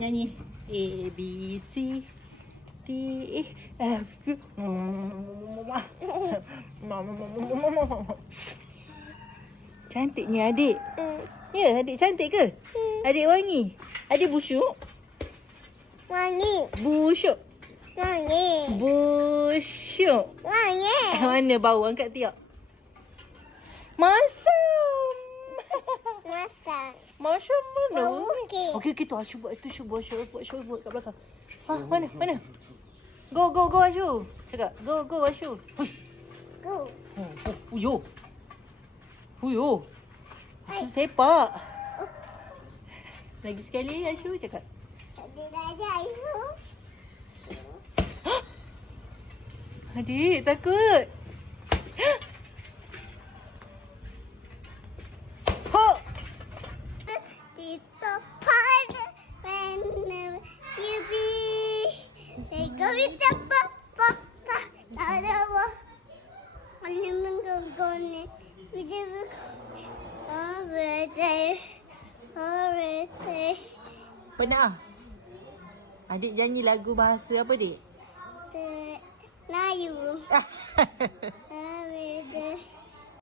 nyanyi. A, B, C, D, E, F, G. Cantiknya adik. Ya, adik cantik ke? Adik wangi. Adik busuk. Wangi. Busuk. Wangi. Busuk. Wangi. Mana bau angkat tiap? Masam. Masak. Masam mana? Bau okey. Okey, kita Ashu buat itu, Ashu buat kat belakang. Ha, mana? Go, Ashu. Cakap, go, Ashu. Hush. Go. Huyo. Ashu sepak. Lagi sekali Ashu cakap. Tadi dah ada itu. Adik, takut. Ho! Tito Pod. Whenever you be. Say go with the papa. Tadawa. Ano menggogonin. Birthday. Pernah? Adik nyanyi lagu bahasa apa, Dik? Melayu. Birthday.